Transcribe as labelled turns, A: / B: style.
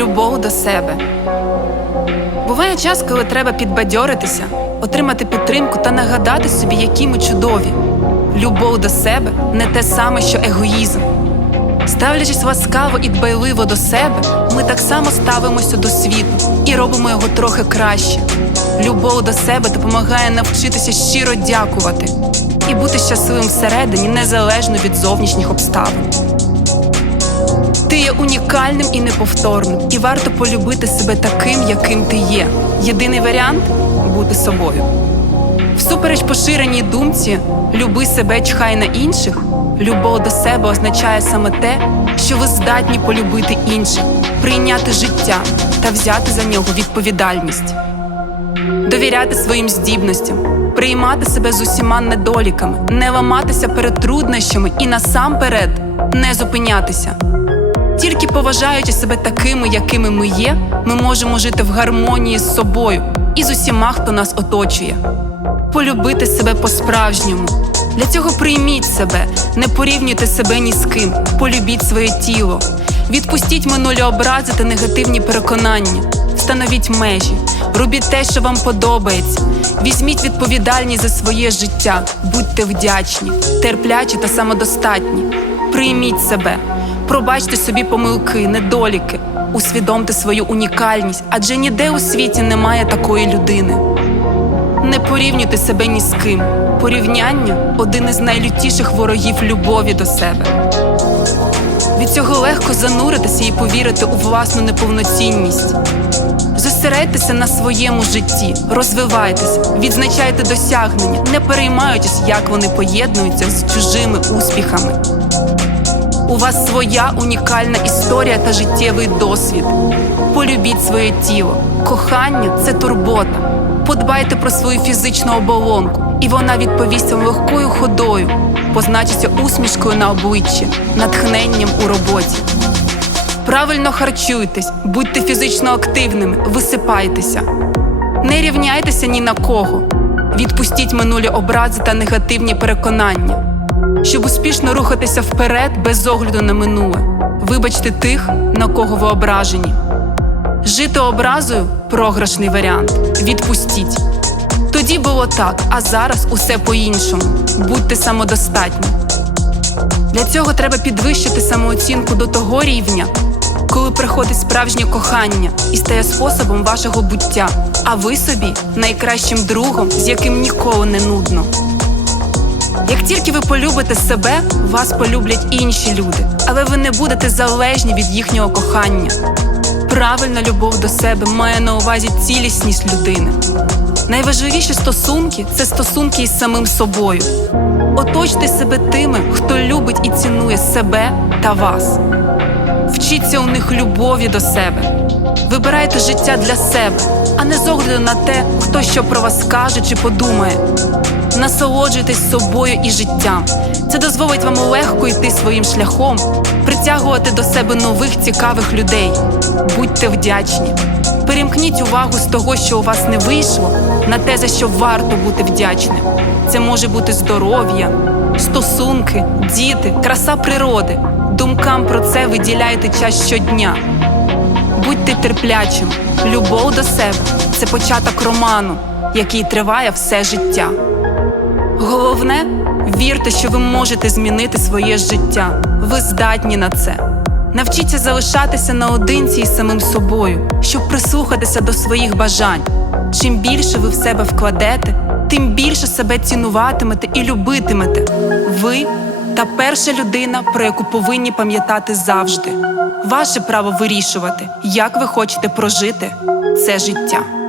A: любов до себе. Буває час, коли треба підбадьоритися, отримати підтримку та нагадати собі, які ми чудові. Любов до себе не те саме, що егоїзм. Ставлячись ласкаво і дбайливо до себе, ми так само ставимося до світу і робимо його трохи краще. Любов до себе допомагає навчитися щиро дякувати і бути щасливим всередині незалежно від зовнішніх обставин. Ти є унікальним і неповторним, і варто полюбити себе таким, яким ти є. Єдиний варіант бути собою. Всупереч поширеній думці люби себе, чхай на інших. Любов до себе означає саме те, що ви здатні полюбити інших, прийняти життя та взяти за нього відповідальність, довіряти своїм здібностям, приймати себе з усіма недоліками, не ламатися перед труднощами і насамперед не зупинятися. Тільки поважаючи себе такими, якими ми є, ми можемо жити в гармонії з собою і з усіма, хто нас оточує. Полюбити себе по-справжньому. Для цього прийміть себе, не порівнюйте себе ні з ким, полюбіть своє тіло. Відпустіть минулі образи та негативні переконання, встановіть межі, робіть те, що вам подобається. Візьміть відповідальність за своє життя, будьте вдячні, терплячі та самодостатні. Прийміть себе, пробачте собі помилки, недоліки, усвідомте свою унікальність, адже ніде у світі немає такої людини. Не порівнюйте себе ні з ким. Порівняння один із найлютіших ворогів любові до себе. Від цього легко зануритися і повірити у власну неповноцінність. Зосередьтеся на своєму житті, розвивайтеся, відзначайте досягнення, не переймаючись, як вони поєднуються з чужими успіхами. У вас своя унікальна історія та життєвий досвід. Полюбіть своє тіло. Кохання це турбота. Подбайте про свою фізичну оболонку, і вона відповість вам легкою ходою, позначиться усмішкою на обличчі, натхненням у роботі. Правильно харчуйтесь, будьте фізично активними, висипайтеся. Не рівняйтеся ні на кого. Відпустіть минулі образи та негативні переконання. Щоб успішно рухатися вперед без огляду на минуле. Вибачте тих, на кого ви ображені. Жити образою програшний варіант. Відпустіть. Тоді було так, а зараз усе по-іншому. Будьте самодостатні. Для цього треба підвищити самооцінку до того рівня, коли приходить справжнє кохання і стає способом вашого буття, а ви собі найкращим другом, з яким ніколи не нудно. Як тільки ви полюбите себе, вас полюблять інші люди, але ви не будете залежні від їхнього кохання. Правильна любов до себе має на увазі цілісність людини. Найважливіші стосунки це стосунки із самим собою. Оточте себе тими, хто любить і цінує себе та вас. Вчіться у них любові до себе. Вибирайте життя для себе, а не з огляду на те, хто що про вас каже чи подумає. Насолоджуйтесь собою і життям. Це дозволить вам легко йти своїм шляхом, притягувати до себе нових цікавих людей. Будьте вдячні. Перемкніть увагу з того, що у вас не вийшло, на те, за що варто бути вдячним. Це може бути здоров'я, стосунки, діти, краса природи. Думкам про це виділяйте час щодня. Будьте терплячим. Любов до себе це початок роману, який триває все життя. Головне вірте, що ви можете змінити своє життя. Ви здатні на це. Навчіться залишатися наодинці із самим собою, щоб прислухатися до своїх бажань. Чим більше ви в себе вкладете, тим більше себе цінуватимете і любитимете. Ви та перша людина, про яку повинні пам'ятати завжди. Ваше право вирішувати, як ви хочете прожити це життя.